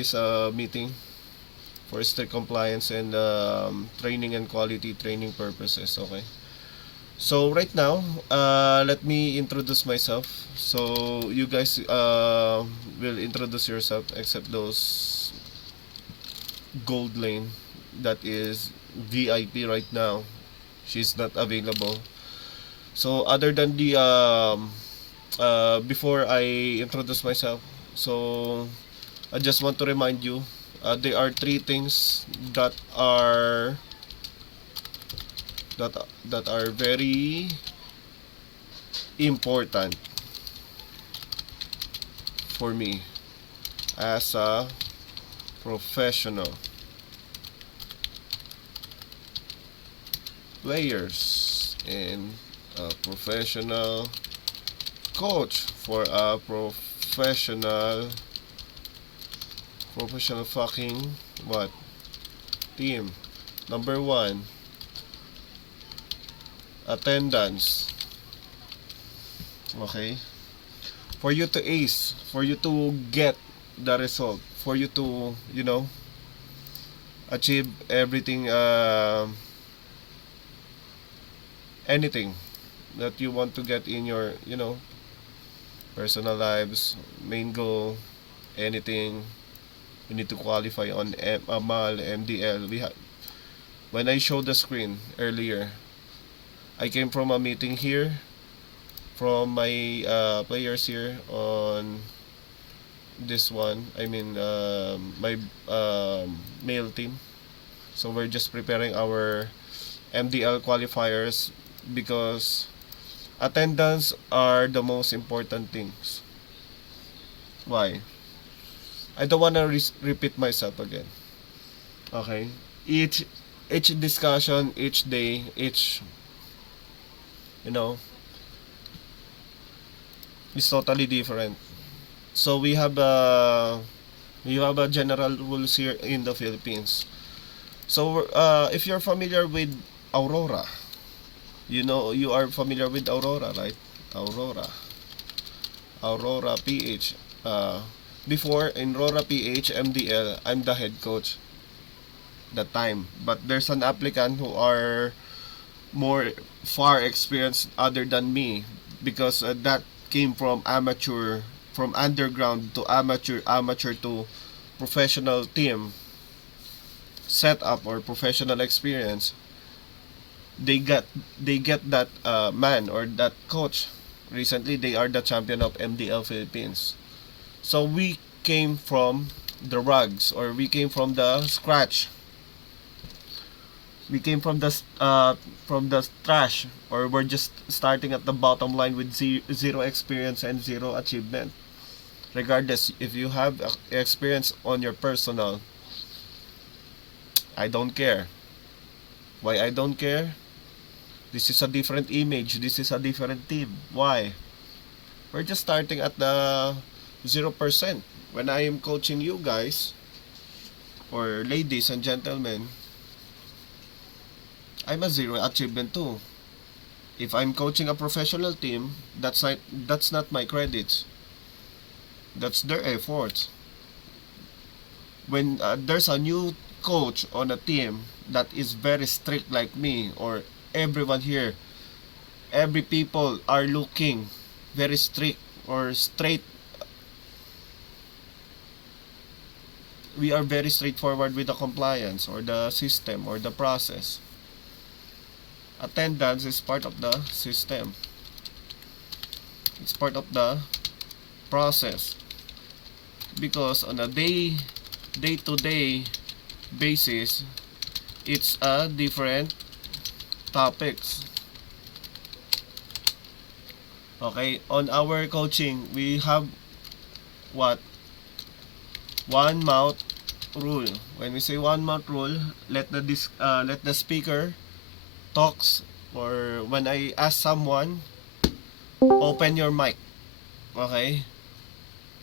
Is a meeting for strict compliance and training and quality training purposes. Okay. So right now, let me introduce myself. So you guys will introduce yourself, except those gold lane that is VIP right now. She's not available. So other than the before I introduce myself, so I just want to remind you, there are three things that are that that are very important for me as a professional players and a professional coach for a professional fucking what team. Number one, attendance. Okay, for you to ace, for you to get the result, for you to achieve everything, anything that you want to get in your personal lives, main goal, anything. We need to qualify on AMAL, MDL. When I showed the screen earlier, I came from a meeting here from my players here on this one. I mean, my male team. So we're just preparing our MDL qualifiers because attendance are the most important things. Why? I don't want to repeat myself again. Okay? Each discussion, each day, each you know, is totally different. So we have a general rules here in the Philippines. So if you're familiar with Aurora, you are familiar with Aurora, right? Aurora, Aurora PH. Before in Aurora PH MDL, I'm the head coach that time. But there's an applicant who are more far experienced other than me because that came from amateur, from underground to amateur to professional team setup or professional experience. They get that man or that coach. Recently they are the champion of MDL Philippines. So we came from the rugs, or we came from the scratch. We came from the trash, or we're just starting at the bottom line with zero experience and zero achievement. Regardless if you have experience on your personal, I don't care. Why I don't care? This is a different image. This is a different team. Why? We're just starting at the 0%. When I am coaching you guys, or ladies and gentlemen, I'm a zero achievement too. If I'm coaching a professional team, that's not my credits. That's their efforts. When there's a new coach on a team that is very strict like me, or everyone here, every people are looking very strict or straight. We are very straightforward with the compliance or the system or the process. Attendance is part of the system. It's part of the process because on a day to day basis, it's a different topics. Okay, on our coaching we have what, one mouth rule. When we say one mouth rule, let the speaker talks, or when I ask someone, open your mic. Okay,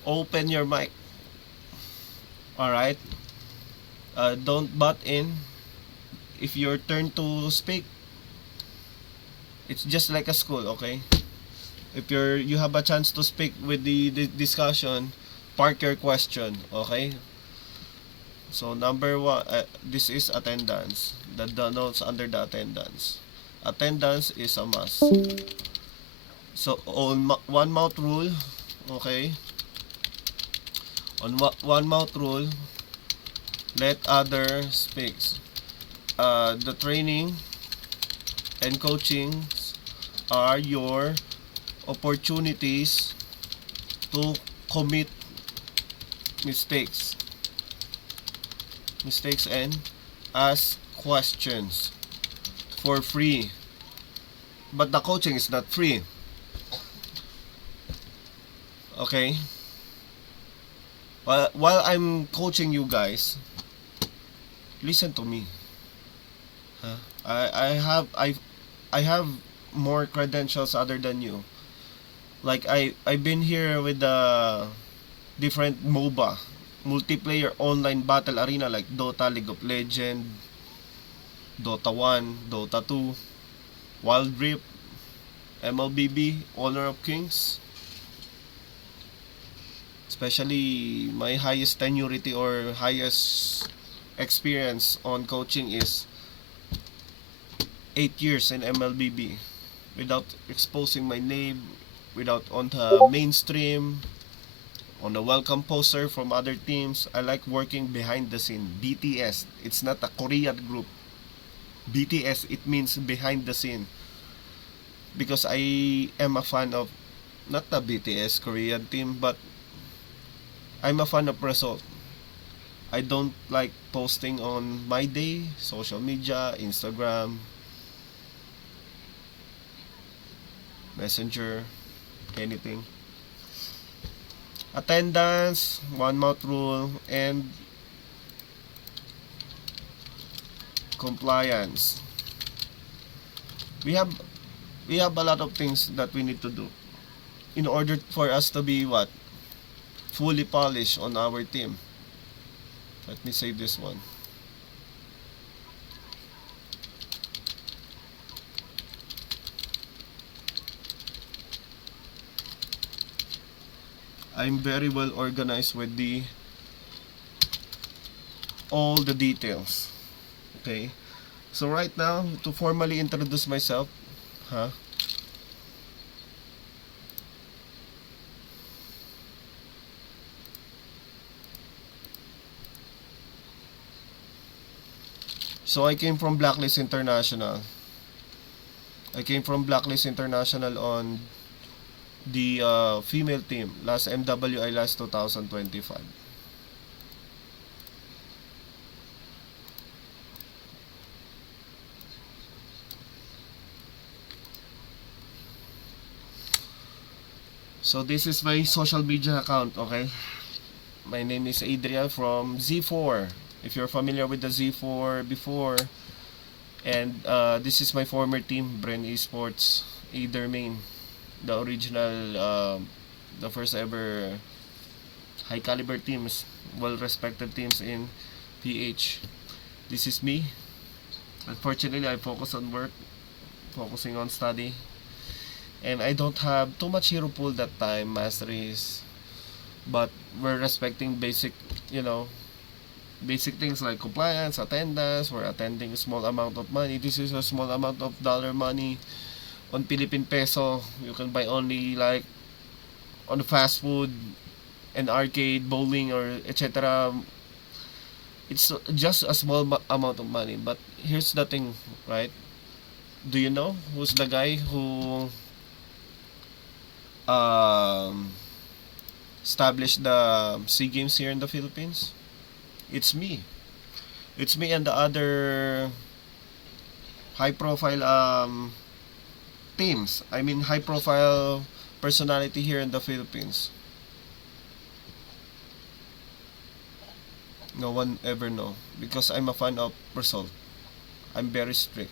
open your mic. All right. Don't butt in. If your turn to speak, it's just like a school. Okay, if you have a chance to speak with the discussion, park your question. Okay, So number one, this is attendance. The notes under the attendance. Attendance is a must. So on one mouth rule, okay. On one mouth rule, let other speaks. The training and coaching are your opportunities to commit mistakes and ask questions for free, but the coaching is not free, okay. While I'm coaching you guys, listen to me, huh? I have more credentials other than you. Like I've been here with the different MOBA, multiplayer online battle arena, like Dota, League of Legends, Dota 1, Dota 2, Wild Rift, MLBB, Honor of Kings. Especially my highest tenuity or highest experience on coaching is 8 years in MLBB without exposing my name, without on the mainstream, on the welcome poster from other teams. I like working behind the scene. BTS, it's not a Korean group. BTS, it means behind the scene. Because I am a fan of not the BTS Korean team, but I'm a fan of result. I don't like posting on my day, social media, Instagram, Messenger, anything. Attendance, one mouth rule, and compliance. We have a lot of things that we need to do in order for us to be what? Fully polished on our team. Let me save this one. I'm very well organized with the all the details. Okay. So right now, to formally introduce myself, huh? So I came from Blacklist International. I came from Blacklist International on the female team last MWI last 2025. So this is my social media account, okay? My name is Adrian from Z4. If you're familiar with the Z4 before, and this is my former team, Bren Esports, Either Main, the original, the first ever high caliber teams, well respected teams in PH. This is me. Unfortunately, I focus on work, focusing on study, and I don't have too much hero pool that time, masteries, but we're respecting basic, you know, basic things like compliance, attendance. We're attending a small amount of money. This is a small amount of dollar money. On Philippine peso, you can buy only like on fast food and arcade, bowling, or etc. It's just a small amount of money. But here's the thing, right? Do you know who's the guy who um, established the SEA Games here in the Philippines? It's me. It's me and the other high profile teams. I mean high profile personality here in the Philippines. No one ever know because I'm a fan of result. I'm very strict.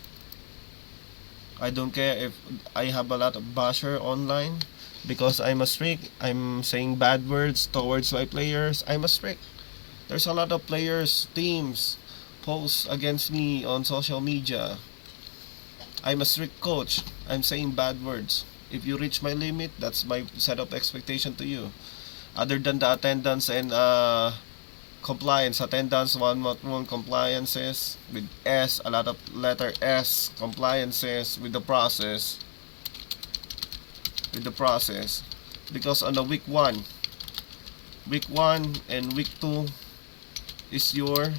I don't care if I have a lot of basher online because I'm a strict. I'm saying bad words towards my players. I'm a strict. There's a lot of players, teams, posts against me on social media. I'm a strict coach. I'm saying bad words. If you reach my limit, that's my set of expectation to you. Other than the attendance and compliance, attendance, one month rule, compliances. With S, a lot of letter S, compliances with the process. Because on the week 1 and week 2 is your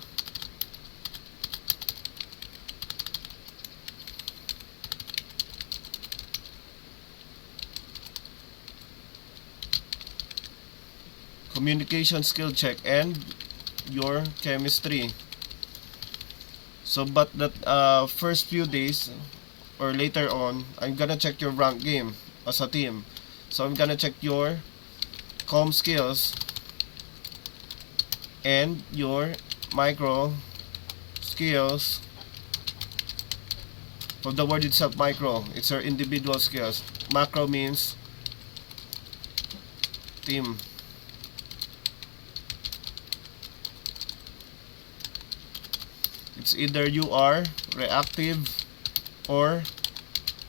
communication skill check and your chemistry. So but that first few days or later on, I'm gonna check your rank game as a team. So I'm gonna check your comm skills and your micro skills. From the word itself, micro, it's your individual skills. Macro means team. It's either you are reactive or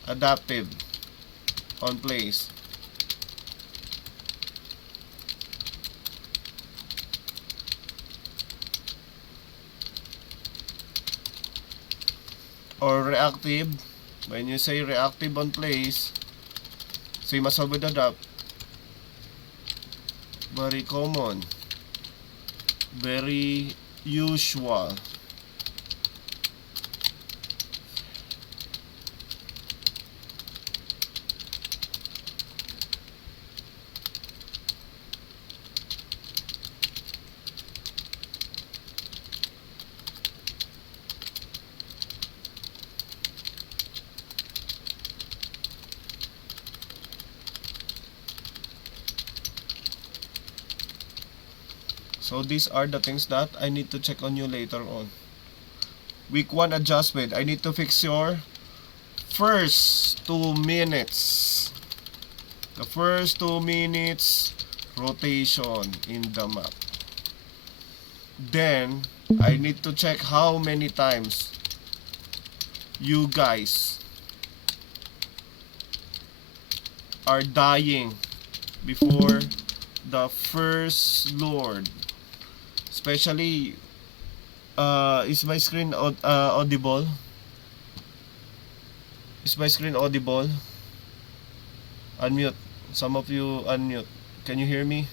adaptive on plays. Or reactive, when you say reactive on plays, same as with adapt. Very common, very usual. So these are the things that I need to check on you later on. Week 1 adjustment, I need to fix your first 2 minutes. The first 2 minutes rotation in the map. Then I need to check how many times you guys are dying before the first lord. Especially, is my screen audible? Is my screen audible? Unmute. Some of you unmute. Can you hear me?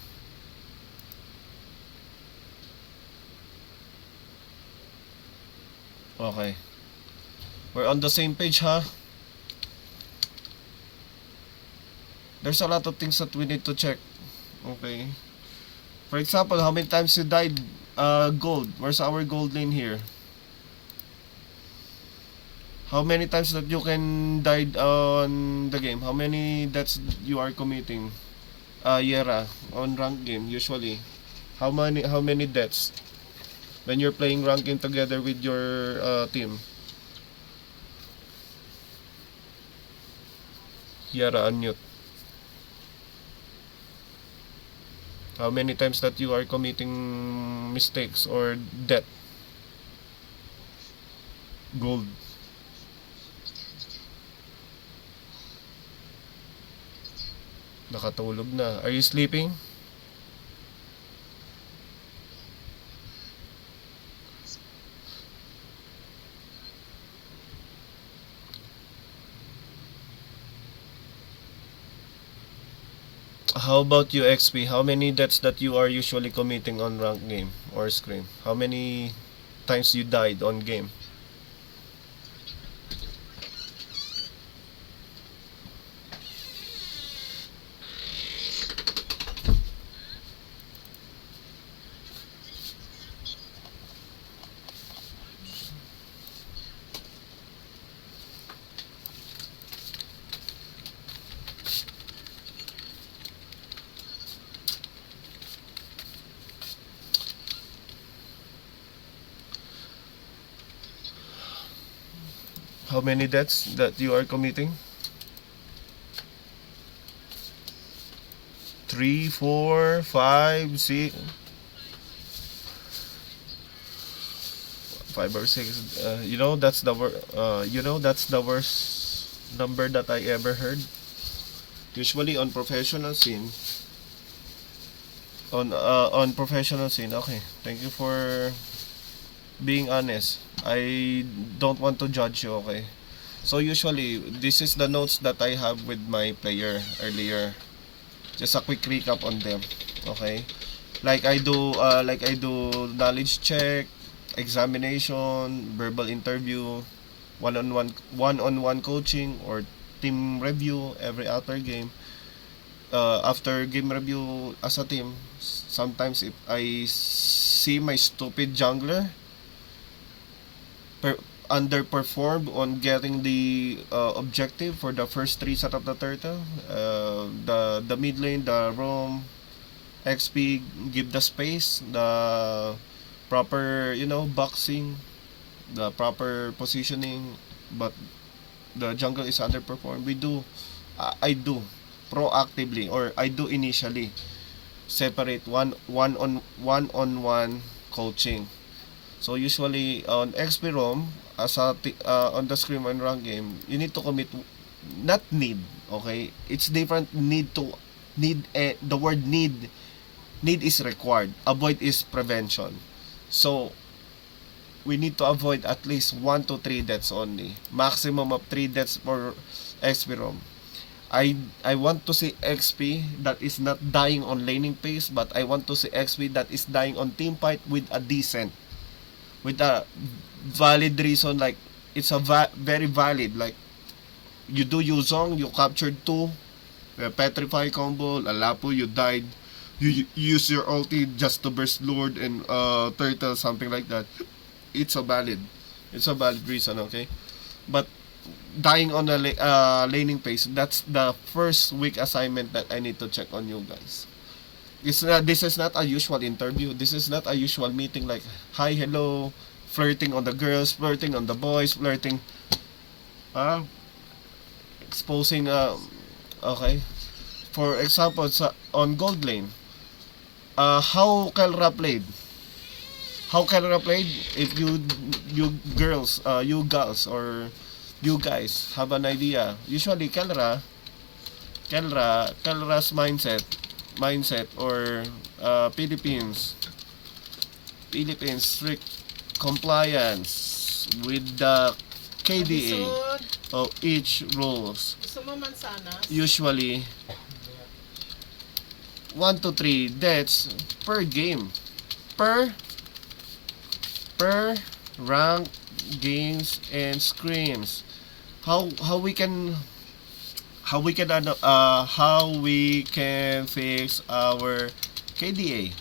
Okay. We're on the same page, huh? There's a lot of things that we need to check. Okay. For example, how many times you died gold? Where's our gold lane here? How many times that you can die on the game? How many deaths you are committing? Yera, on rank game usually. How many deaths when you're playing rank game together with your team? Yera, unmute. How many times that you are committing mistakes or death? Gold. Nakatulog na. Are you sleeping? How about you, XP? How many deaths that you are usually committing on rank game or scrim? How many times you died on game? How many deaths that you are committing? 3, 4, 5, 6, 5 or 6. That's the worst number that I ever heard. Usually on professional scene, on professional scene. Okay, thank you for being honest. I don't want to judge you. Okay. So usually, this is the notes that I have with my player earlier. Just a quick recap on them. Okay. Like I do knowledge check, examination, verbal interview, one-on-one coaching or team review every after game. After game review as a team, sometimes if I see my stupid jungler per- underperformed on getting the objective for the first three set of the turtle, the mid lane, the roam, XP, give the space, the proper boxing, the proper positioning, but the jungle is underperformed. I do proactively, or I do initially separate one on one coaching. So usually on XP ROM, on the scrim and rank game, you need to commit, not need, okay? It's different. The word need is required. Avoid is prevention. So we need to avoid at least 1 to 3 deaths only. Maximum of 3 deaths for XP ROM. I want to see XP that is not dying on laning pace, but I want to see XP that is dying on team fight with a valid reason, like it's very valid, like you do Yuzong, you captured two, petrify combo, Lalapo, you died, you use your ulti just to burst Lord and turtle, something like that. It's a valid reason, okay? But dying on a laning pace, that's the first week assignment that I need to check on you guys. This is not a usual interview. This is not a usual meeting like hi, hello, flirting on the girls, flirting on the boys, flirting, uh, exposing. Okay. For example, on gold lane, how Kelra played. How Kelra played? If you girls or you guys have an idea, usually Kelra's mindset or Philippines strict compliance with the KDA of each rules. Usually 1 to 3 deaths per game, per rank games and scrims. How we can fix our KDA.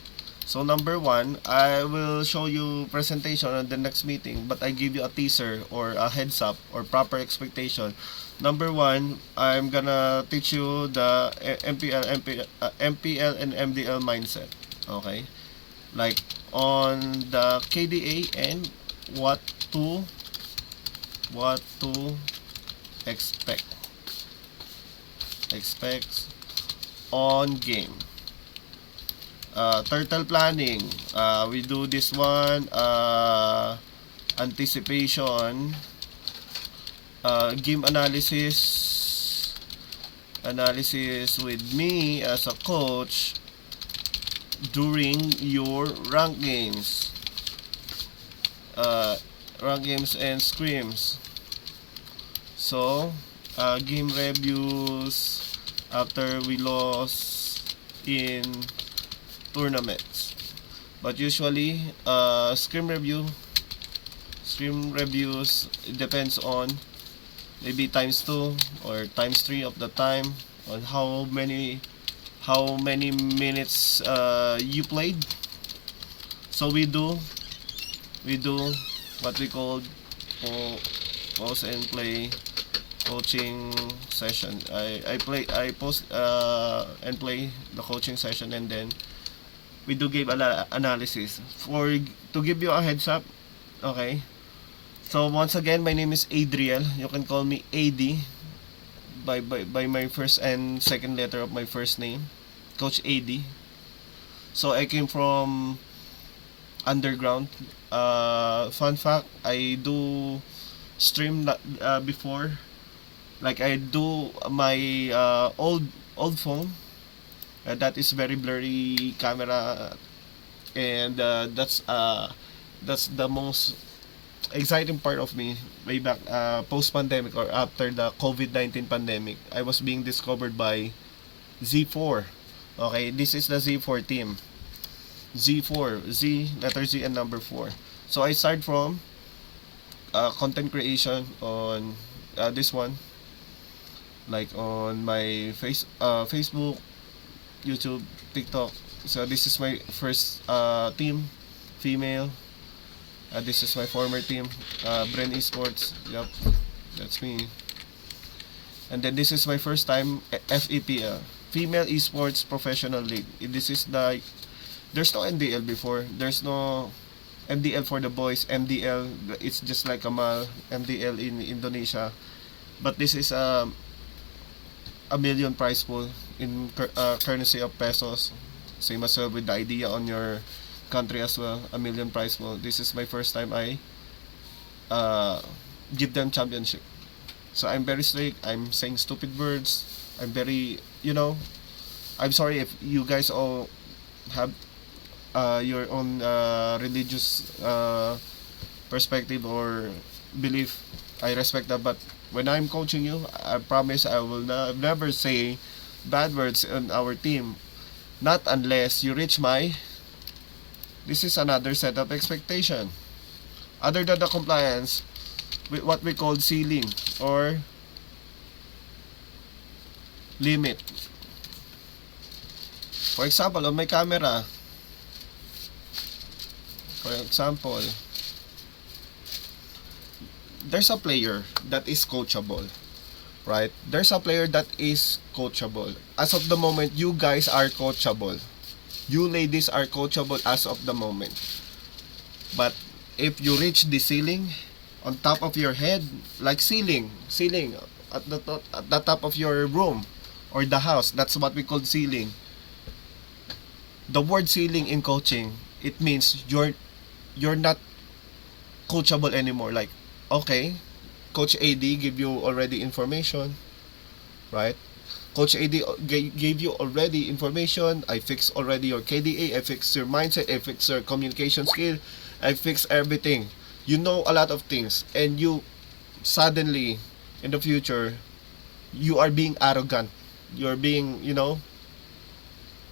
So number one, I will show you presentation on the next meeting, but I give you a teaser or a heads up or proper expectation. Number one, I'm gonna teach you the MPL and MDL mindset. Okay, like on the KDA and what to what to expect on game. Turtle planning, we do this one, anticipation, game analysis with me as a coach during your uh, rank games and scrims. So game reviews after we lost in tournaments. But usually, scrim reviews, it depends on maybe times 2 or times 3 of the time on how many minutes you played. So we do what we call pause and play coaching session. I post and play the coaching session, and then we do game analysis to give you a heads up. Okay, so once again, my name is Adriel. You can call me AD by my first and second letter of my first name, Coach AD. So I came from underground. Fun fact, I do stream before. Like I do my old phone. That is very blurry camera, and that's the most exciting part of me way back post pandemic or after the COVID-19 pandemic. I was being discovered by Z4. Okay, this is the Z4 team. Z4, Z, letter Z and number 4. So I start from content creation on this one, like on my Facebook, YouTube, TikTok. So this is my first team, female. This is my former team, Bren Esports. Yep, that's me. And then this is my first time FEPL, Female Esports Professional League. This is the there's no MDL before. There's no MDL for the boys. MDL, it's just like Kamal. MDL in Indonesia, but this is a million prize pool in currency of pesos. Same as well with the idea on your country as well. A million prize pool. This is my first time I uh, give them championship. So I'm very strict. I'm saying stupid words. I'm very, I'm sorry if you guys all have your own religious perspective or belief. I respect that, but when I'm coaching you, I promise I will never say bad words on our team. Not unless you reach my. This is another set of expectation. Other than the compliance, with what we call ceiling or limit. For example, on my camera, for example, there's a player that is coachable, right? There's a player that is coachable. As of the moment, you guys are coachable. You ladies are coachable as of the moment. But if you reach the ceiling on top of your head, like ceiling at the top of your room or the house, that's what we call ceiling. The word ceiling in coaching, it means you're not coachable anymore. Like, okay, Coach AD give you already information, right? Coach AD gave you already information. I fix already your KDA. I fix your mindset. I fix your communication skill. I fix everything. You know a lot of things, and you suddenly in the future you are being arrogant. You're being,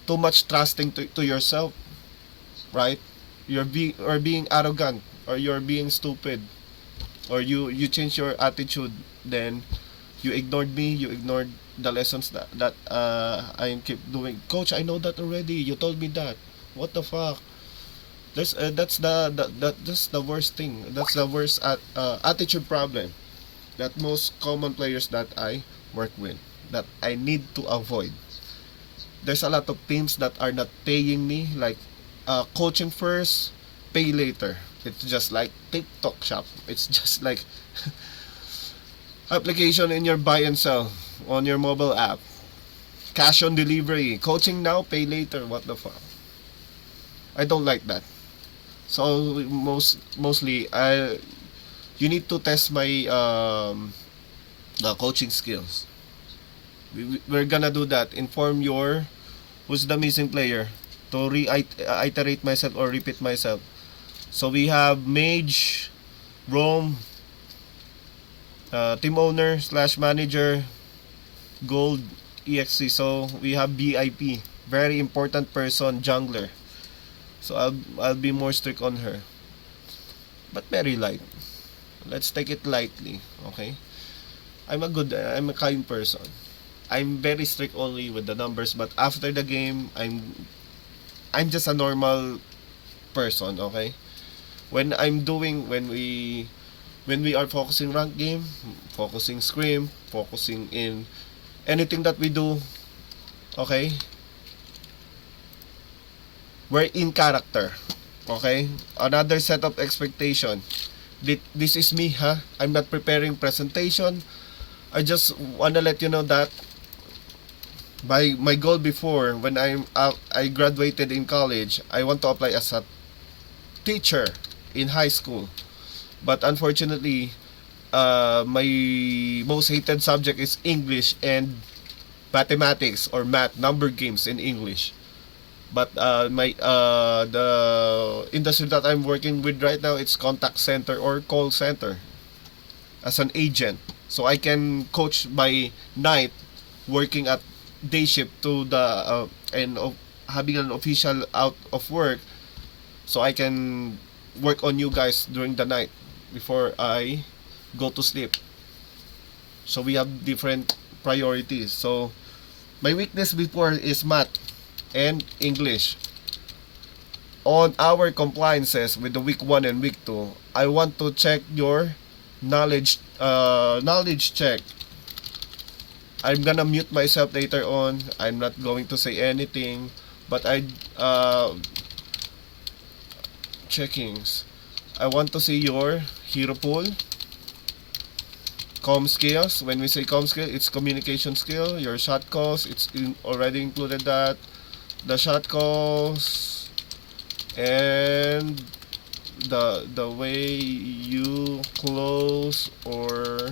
too much trusting to yourself, right? Or being arrogant, or you're being stupid, or you change your attitude. Then you ignored me. You ignored the lessons that I keep doing. Coach, I know that already. You told me that. What the fuck? That's the worst thing. That's the worst attitude problem that most common players that I work with, that I need to avoid. There's a lot of teams that are not paying me, like coaching first, pay later. It's just like TikTok shop. It's just like application in your buy and sell on your mobile app. Cash on delivery. Coaching now, pay later. What the fuck? I don't like that. So mostly I you need to test my coaching skills. We're gonna do that. Inform your who's the missing player to reiterate myself or repeat myself. So we have Mage, Rome, team owner slash manager, Gold, EXC. So we have BIP, very important person, jungler. So I'll be more strict on her, but very light. Let's take it lightly, okay? I'm a kind person. I'm very strict only with the numbers, but after the game, I'm just a normal person, okay? When we are focusing rank game, focusing scrim, focusing in anything that we do, okay? We're in character, okay? Another set of expectation. This is me, huh? I'm not preparing presentation. I just wanna let you know that my goal before, when I graduated in college, I want to apply as a teacher in high school. But unfortunately, my most hated subject is English, and mathematics or math number games in English. But my the industry that I'm working with right now, it's contact center or call center as an agent. So I can coach by night, working at day shift to the having an official out of work, so I can work on you guys during the night before I go to sleep. So we have different priorities. So my weakness before is math and English. On our compliances with the week 1 and week 2, I want to check your knowledge check. I'm gonna mute myself later on. I'm not going to say anything, but checkings. I want to see your hero pool, com skills. When we say com skill, it's communication skill. Your shot calls, already included that. The shot calls and the way you close or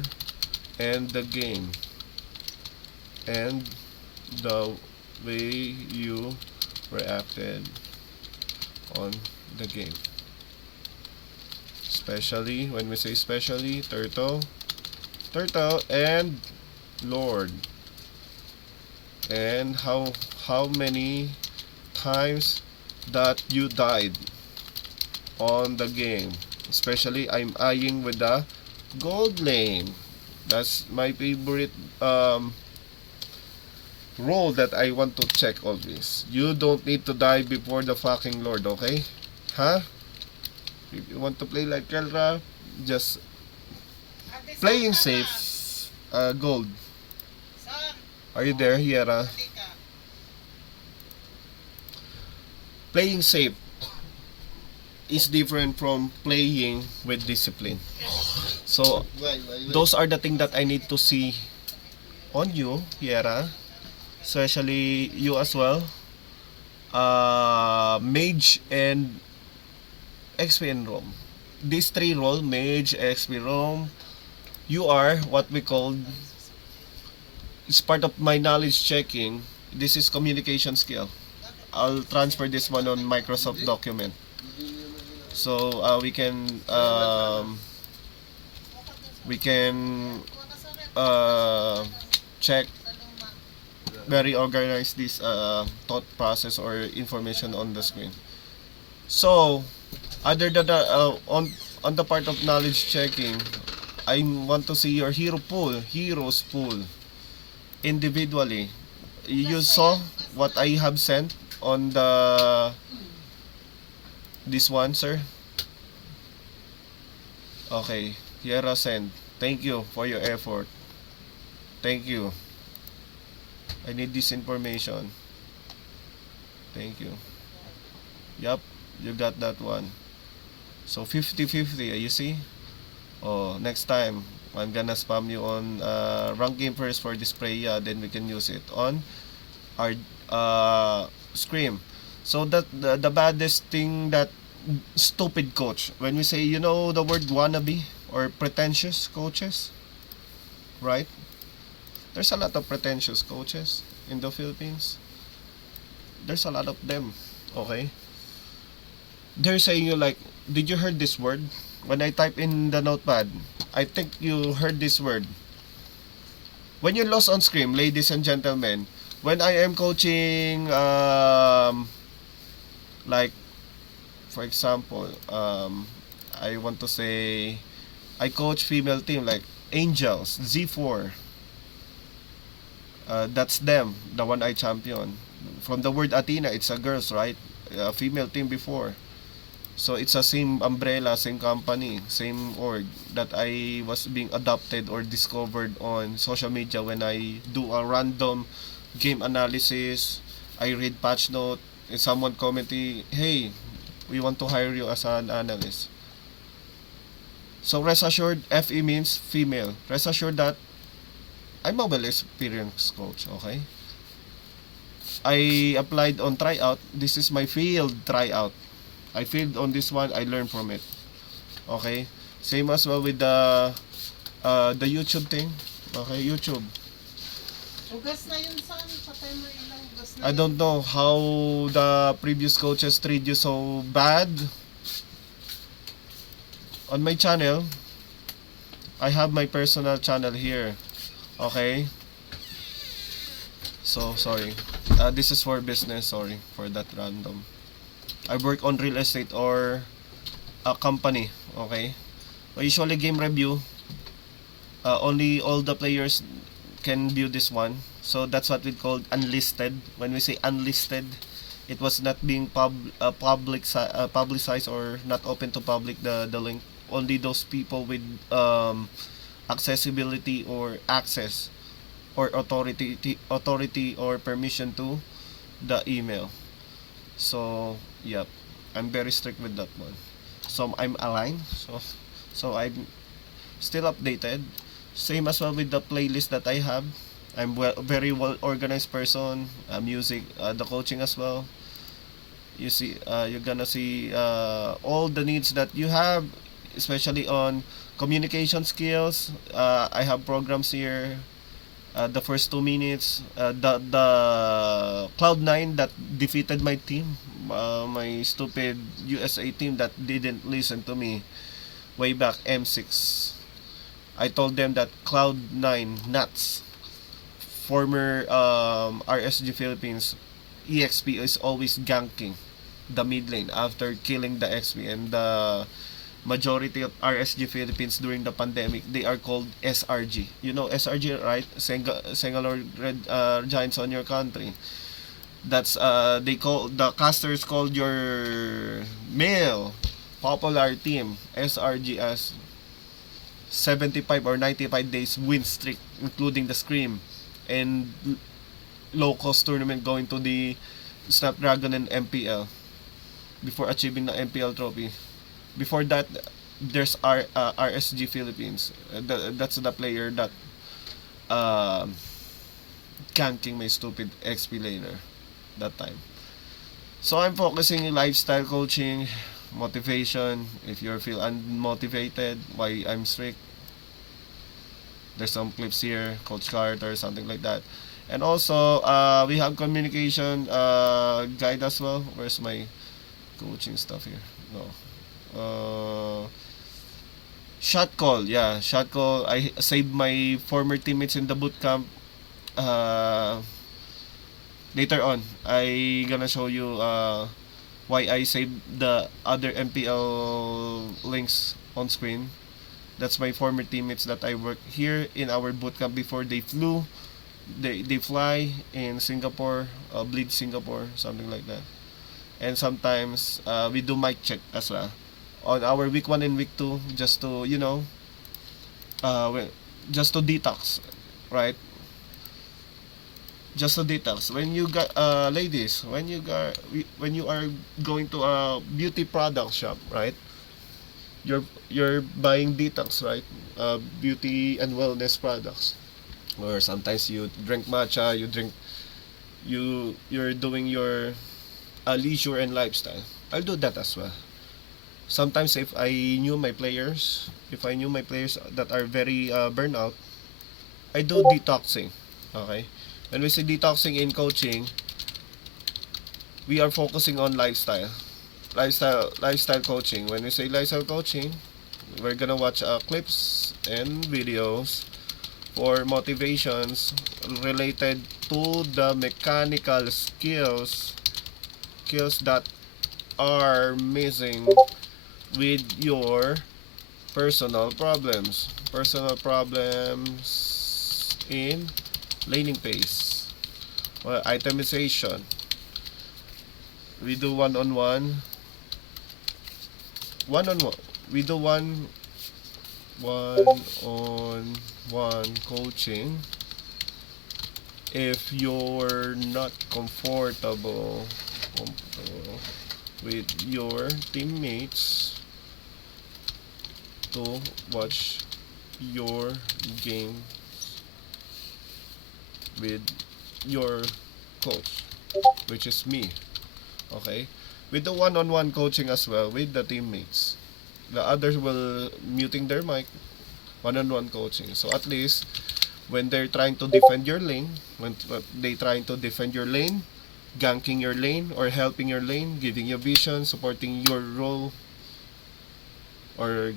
end the game, and the way you reacted on the game. Especially, when we say especially, turtle, and lord. And how many times that you died on the game. Especially, I'm eyeing with the gold lane. That's my favorite role that I want to check always. You don't need to die before the fucking lord, okay? Huh? If you want to play like Kelra, just playing safe. Gold. Are you there, Hiera? Playing safe is different from playing with discipline. So, those are the things that I need to see on you, Hiera. Especially you as well. Mage and XP and Roam. These three roles, Mage, XP, Roam, you are what we call, it's part of my knowledge checking. This is communication skill. I'll transfer this one on Microsoft document. So we can check very organized this thought process or information on the screen. So other than that, on the part of knowledge checking, I want to see your heroes pool individually. You saw what I have sent on this one, sir? Okay, Hiera sent. Thank you for your effort. Thank you. I need this information. Thank you. Yup, you got that one. So 50-50, you see? Oh, next time I'm gonna spam you on rank game first for display, then we can use it on our Scream. So that the baddest thing, that stupid coach. When we say, the word wannabe or pretentious coaches, right? There's a lot of pretentious coaches in the Philippines. There's a lot of them. Okay? They're saying you like, did you heard this word? When I type in the notepad, I think you heard this word. When you lost on Scream, ladies and gentlemen, when I am coaching, like, for example, I want to say, I coach female team like Angels, Z4. That's them, the one I champion. From the word Athena, it's a girls, right? A female team before. So it's the same umbrella, same company, same org that I was being adopted or discovered on social media when I do a random game analysis. I read patch note and someone commenting, hey, we want to hire you as an analyst. So rest assured, FE means female. Rest assured that I'm a well experienced coach, okay? I applied on tryout. This is my field tryout. I failed on this one, I learned from it. Okay? Same as well with the YouTube thing. Okay, YouTube. Ugas na yun son. Patay mo ilang ugas na I don't yun. know how the previous coaches treat you so bad. On my channel, I have my personal channel here. Okay? So, sorry. This is for business. Sorry for that random. I work on real estate or a company. Okay? Usually game review. Only all the players can view this one. So that's what we call unlisted. When we say unlisted, it was not being publicized or not open to public the link. Only those people with accessibility or access or authority or permission to the email. So yep, I'm very strict with that one. So I'm aligned. So I'm still updated. Same as well with the playlist that I have. I'm very well organized person. Music, the coaching as well. You see, you're gonna see all the needs that you have, especially on communication skills. I have programs here. The first 2 minutes, the Cloud9 that defeated my team, my stupid USA team that didn't listen to me way back M6. I told them that Cloud9 nuts, former RSG Philippines, EXP is always ganking the mid lane after killing the XP, and the majority of RSG Philippines during the pandemic, they are called SRG. You know SRG, right? Sengalor Red Giants on your country. That's they call the casters called your male popular team SRG as 75 or 95 days win streak, including the scream and low cost tournament going to the Snapdragon and MPL before achieving the MPL trophy. Before that, there's RSG Philippines. That's the player that uh, ganking my stupid XP laner that time. So I'm focusing in lifestyle coaching, motivation. If you feel unmotivated, why I'm strict. There's some clips here, Coach Carter, something like that. And also, we have communication guide as well. Where's my coaching stuff here? No. Shot call, yeah, shot call. I saved my former teammates in the boot camp. Uh, Later on, I gonna show you why I saved the other MPL links on screen. That's my former teammates that I worked here in our boot camp before they flew. They fly in Singapore, bleed Singapore, something like that. And sometimes we do mic check as well on our week 1 and week 2, just to just to detox, right? Just to detox. When you got ladies, when you are going to a beauty product shop, right? You're buying detox, right? Beauty and wellness products. Or sometimes you drink matcha, you're doing your leisure and lifestyle. I'll do that as well. Sometimes if I knew my players that are very burnout, I do detoxing. Okay? When we say detoxing in coaching, we are focusing on lifestyle. Lifestyle coaching. When we say lifestyle coaching, we're gonna watch clips and videos for motivations related to the mechanical skills that are missing with your personal problems in laning pace, well, itemization. We do one on one we do one on one coaching if you're not comfortable with your teammates to watch your game with your coach, which is me. Okay? With the one-on-one coaching as well with the teammates. The others will muting their mic, one-on-one coaching. So at least when they're trying to defend your lane, when they trying to defend your lane, ganking your lane or helping your lane, giving you vision, supporting your role, or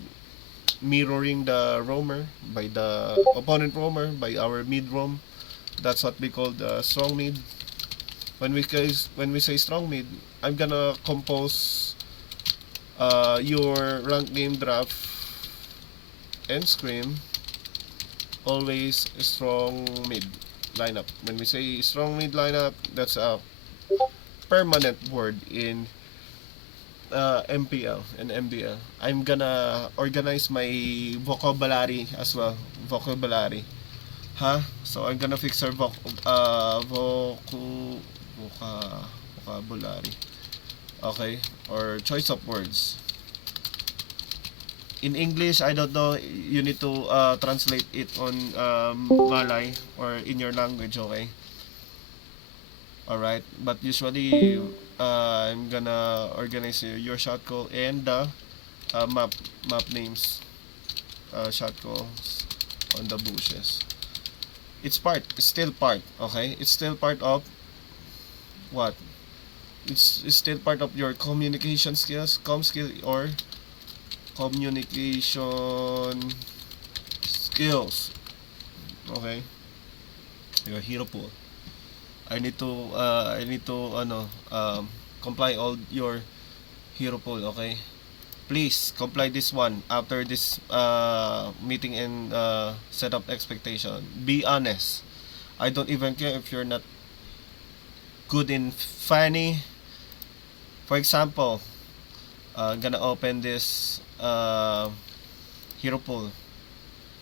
mirroring the roamer by the opponent roamer by our mid roam. That's what we call the strong mid. When we say strong mid, I'm gonna compose your rank game draft and scrim always strong mid lineup. When we say strong mid lineup, that's a permanent word in MPL and MBL. I'm gonna organize my vocabulary as well. Vocabulary. So I'm gonna fix our vocabulary. Okay? Or choice of words. In English, I don't know, you need to translate it on Malay or in your language, okay? Alright, but usually I'm gonna organize your shot call and the map names, shot calls on the bushes. It's still part, okay? It's still part of what? It's still part of your communication skills, or communication skills, okay? Your hero pool. I need to comply all your hero pool, okay? Please comply this one after this meeting and set up expectation. Be honest. I don't even care if you're not good in funny. For example, gonna open this hero pool.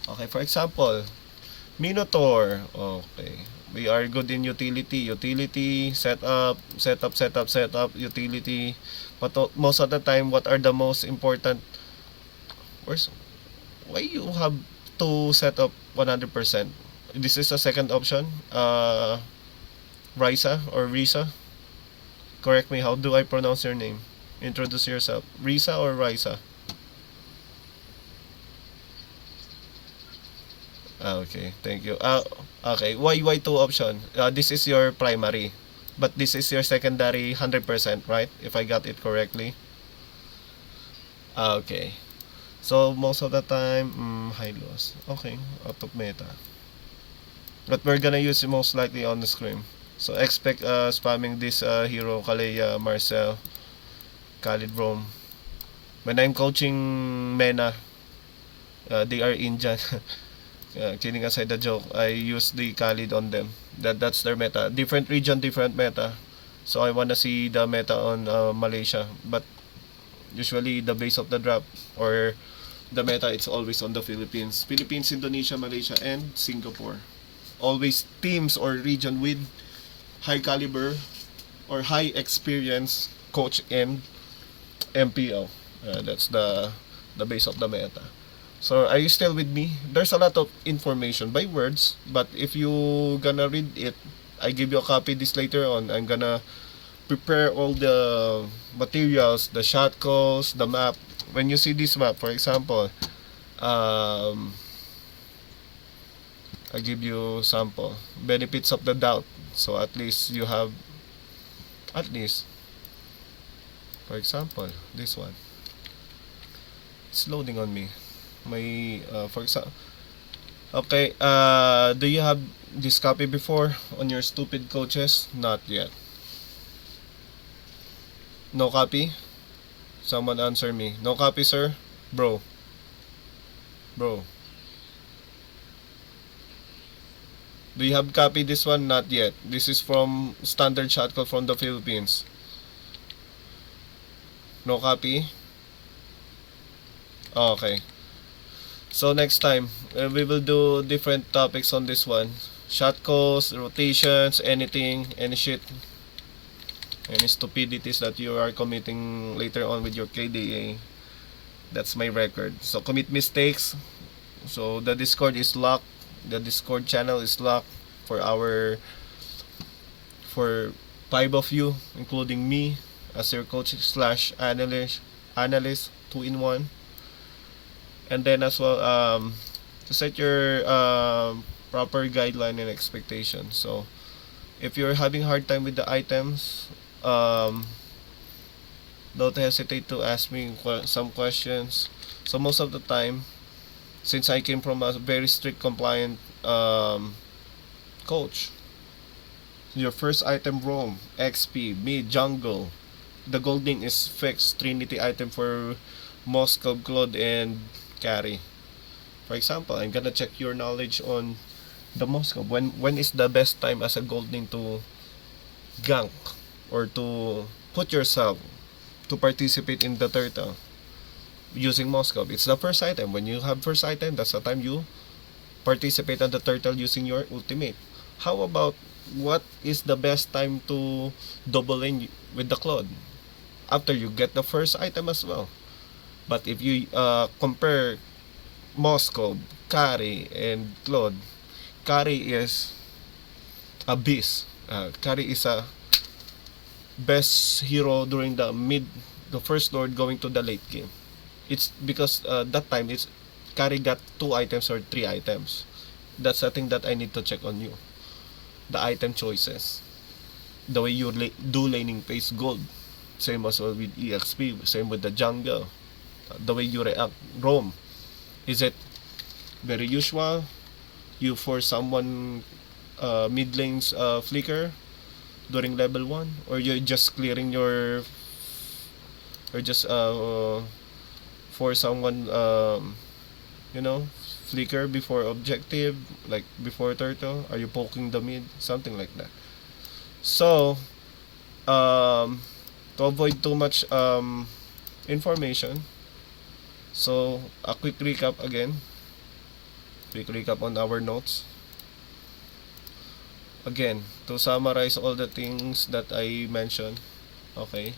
Okay, for example, Minotaur. Okay. We are good in utility, setup, utility. But most of the time, what are the most important? Why you have to set up 100%? This is the second option. Risa or Risa. Correct me. How do I pronounce your name? Introduce yourself. Risa or Risa? Okay, thank you. Okay, why two option? This is your primary, but this is your secondary 100%, right? If I got it correctly. Okay. So most of the time, high loss. Okay, out of meta. But we're gonna use it most likely on the screen. So expect spamming this hero, Kalea, Marcel, Khalid Rome. When I'm coaching Mena, they are Indian. Kidding aside the joke, I use the Khalid on them. That's their meta. Different region, different meta. So I wanna see the meta on Malaysia. But usually the base of the drop or the meta, it's always on the Philippines. Philippines, Indonesia, Malaysia, and Singapore. Always teams or region with high caliber or high experience coach in MPL. That's the base of the meta. So are you still with me? There's a lot of information by words, but if you gonna read it, I give you a copy this later on. I'm gonna prepare all the materials, the shot calls, the map. When you see this map, for example, um, I give you sample benefits of the doubt. So at least you have, at least, for example, this one. It's loading on me. My for example, okay. Do you have this copy before on your stupid coaches? Not yet. No copy. Someone answer me. No copy, sir. Bro. Bro. Do you have copy this one? Not yet. This is from standard shot call from the Philippines. No copy. Okay. So next time, we will do different topics on this one. Shot calls, rotations, anything, any shit, any stupidities that you are committing later on with your KDA. That's my record. So commit mistakes. So the Discord is locked. The Discord channel is locked for for 5 of you, including me as your coach slash analyst 2 in 1. And then as well, to set your proper guideline and expectation. So if you're having hard time with the items, don't hesitate to ask me some questions. So most of the time, since I came from a very strict compliant coach, your first item roam, XP, mid, jungle. The golding is fixed Trinity item for Moscow, Claude, and carry. For example, I'm gonna check your knowledge on the Moscow. When is the best time as a golding to gank or to put yourself to participate in the turtle using Moscow? It's the first item. When you have first item, that's the time you participate on the turtle using your ultimate. How about what is the best time to double in with the Claude? After you get the first item as well. But if you compare Moscow, Kari, and Claude, Kari is a beast. Kari is a best hero during the first lord going to the late game. It's because that time it's Kari got 2 items or 3 items. That's the thing that I need to check on you. The item choices, the way you do laning pace gold, same as well with EXP, same with the jungle, the way you react roam. Is it very usual? You force someone mid lane's flicker during level 1, or you're just clearing your, or just for someone you know flicker before objective, like before turtle? Are you poking the mid, something like that? So to avoid too much information, so a quick recap again, quick recap on our notes again, to summarize all the things that I mentioned. Okay,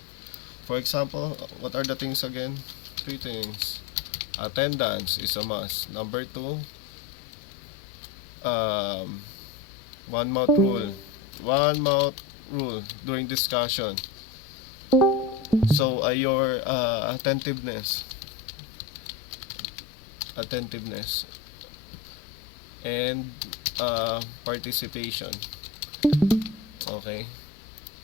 for example, what are the things again? 3 things. Attendance is a must. Number 2, um, one mouth rule. One mouth rule during discussion. So your attentiveness, and participation. Okay,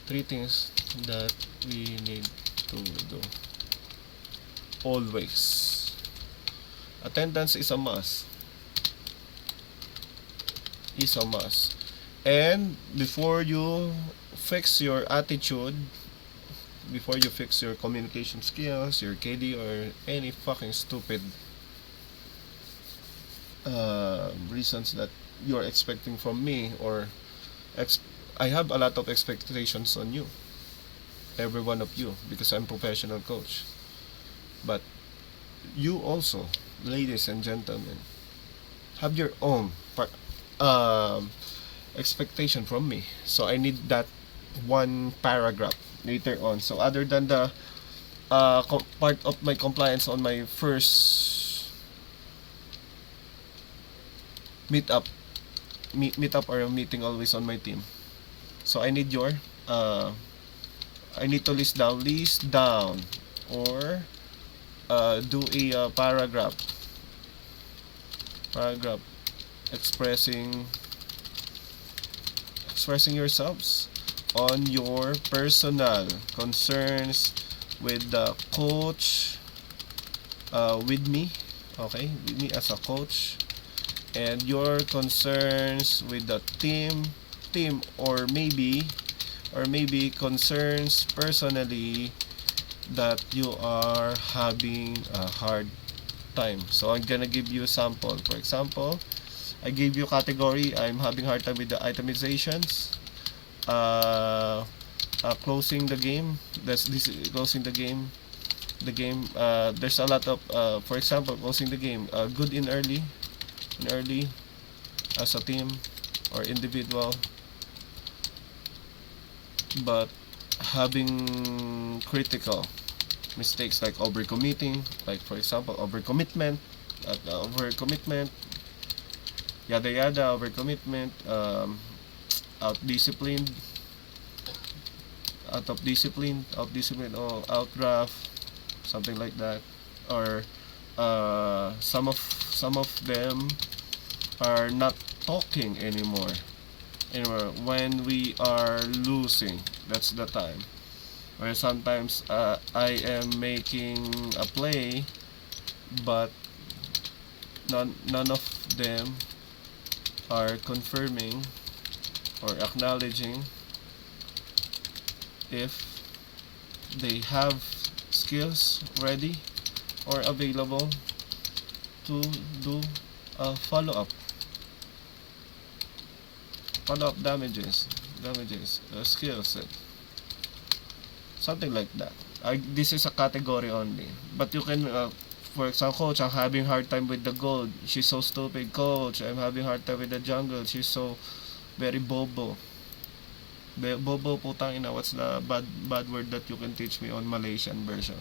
3 things that we need to do always. Attendance is a must. Is a must. And before you fix your attitude, before you fix your communication skills, your KD, or any fucking stupid reasons that you're expecting from me, or I have a lot of expectations on you, every one of you, because I'm professional coach. But you also, ladies and gentlemen, have your own um, expectation from me. So I need that one paragraph later on. So other than the part of my compliance on my first meetup, meetup or meeting always on my team. So I need your I need to list down, or do a paragraph expressing yourselves on your personal concerns with the coach, with me, okay, with me as a coach, and your concerns with the team, or maybe concerns personally that you are having a hard time. So I'm gonna give you a sample. For example, I gave you category, I'm having hard time with the itemizations, closing the game. This closing the game. There's a lot of for example, closing the game, good in early as a team or individual, but having critical mistakes like overcommitting, like for example overcommitment, yada yada, overcommitment, out disciplined, or out draft, something like that. Or some of them are not talking anymore. Anymore. When we are losing, that's the time. Where sometimes I am making a play, but none of them are confirming or acknowledging if they have skills ready or available to do a follow up damages skill set, something like that. This is a category only, but you can for example, coach, I'm having hard time with the gold, she's so stupid. Coach, I'm having hard time with the jungle, she's so very bobo. Bobo, putang ina, what's the bad word that you can teach me on Malaysian version?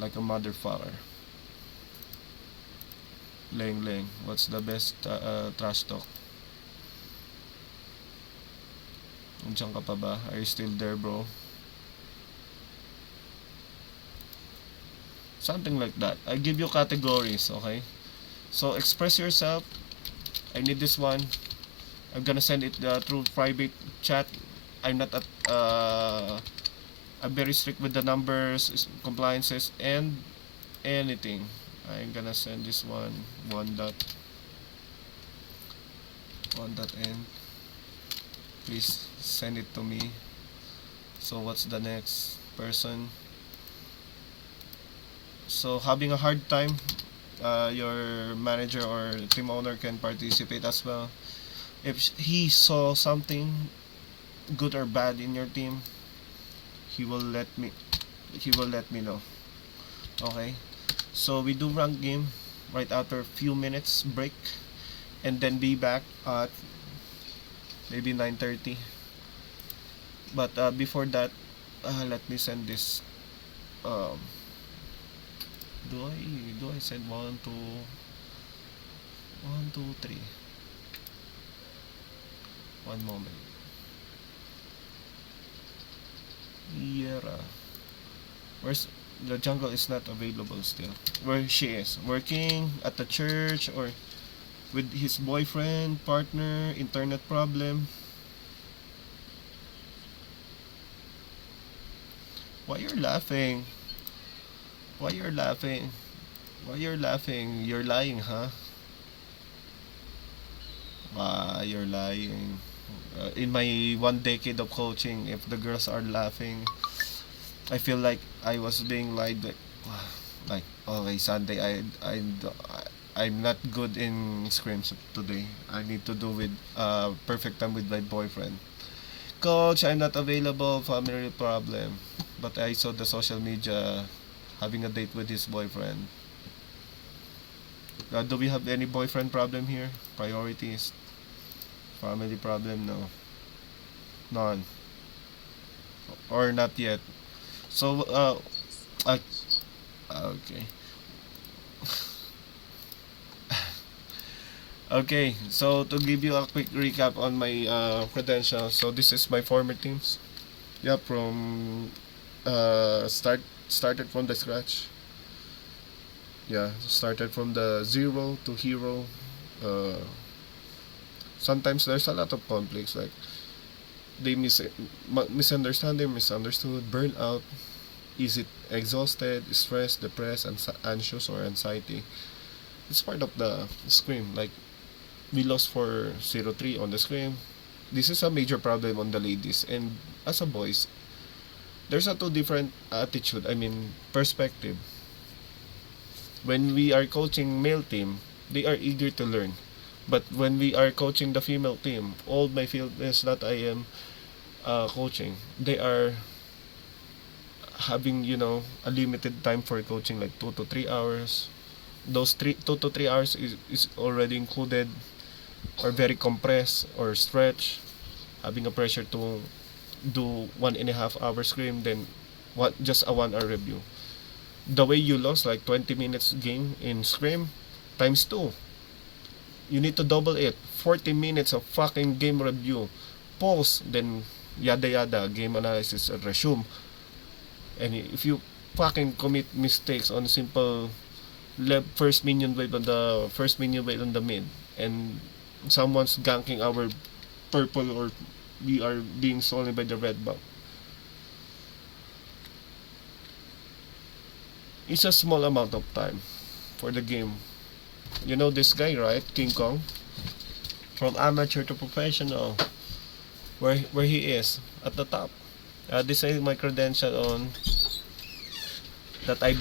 Like a motherfucker. Leng leng. What's the best trash talk? Nandiyan ka pa ba? Are you still there, bro? Something like that. I give you categories, okay? So express yourself. I need this one. I'm gonna send it through private chat. I'm not at I'm very strict with the numbers, compliances, and anything. I'm gonna send this one dot n. Please send it to me. So what's the next person? So having a hard time, your manager or team owner can participate as well. If he saw something good or bad in your team, he will let me know. Okay, so we do rank game right after a few minutes break, and then be back at maybe 9:30. But before that, let me send this. Um, do I send 1, 2, 1, 2, 3? One moment. Yera. Where's the jungle is not available still. Where she is? Working at the church or with his boyfriend, partner, internet problem. Why you're laughing? Why you're laughing? Why you're laughing? You're lying, huh? You're lying. In my 1 decade of coaching, if the girls are laughing, I feel like I was being lied. Like okay, Sunday, I'm not good in scrims today. I need to do with perfect time with my boyfriend. Coach, I'm not available. Family problem. But I saw the social media having a date with his boyfriend. Do we have any boyfriend problem here? Priorities. Family problem? No. None. Or not yet. So, uh okay. Okay, so to give you a quick recap on my credentials, so this is my former teams. Yeah, from started from the scratch. Yeah, started from the zero to hero. Uh, Sometimes there's a lot of conflicts, like they misunderstanding, misunderstood, burnout, is it exhausted, stressed, depressed, anxious, or anxiety. It's part of the scream. Like we lost for 0-3 on the scream. This is a major problem on the ladies, and as a boys, there's a two different attitude. I mean perspective. When we are coaching male team, they are eager to learn. But when we are coaching the female team, all my field is that I am coaching, they are having a limited time for coaching, like 2 to 3 hours. Those 2 to 3 hours is already included or very compressed or stretch, having a pressure to do 1.5 hour scrim, then what just a 1 hour review. The way you lost like 20 minutes game in scrim times 2, you need to double it. 40 minutes of fucking game review, pause, then yada yada, game analysis, resume. And if you fucking commit mistakes on simple first minion wave on the mid, and someone's ganking our purple, or we are being stolen by the red buff. It's a small amount of time for the game. You know this guy, right? King Kong? From amateur to professional. Where he is? At the top. This is my credential on that I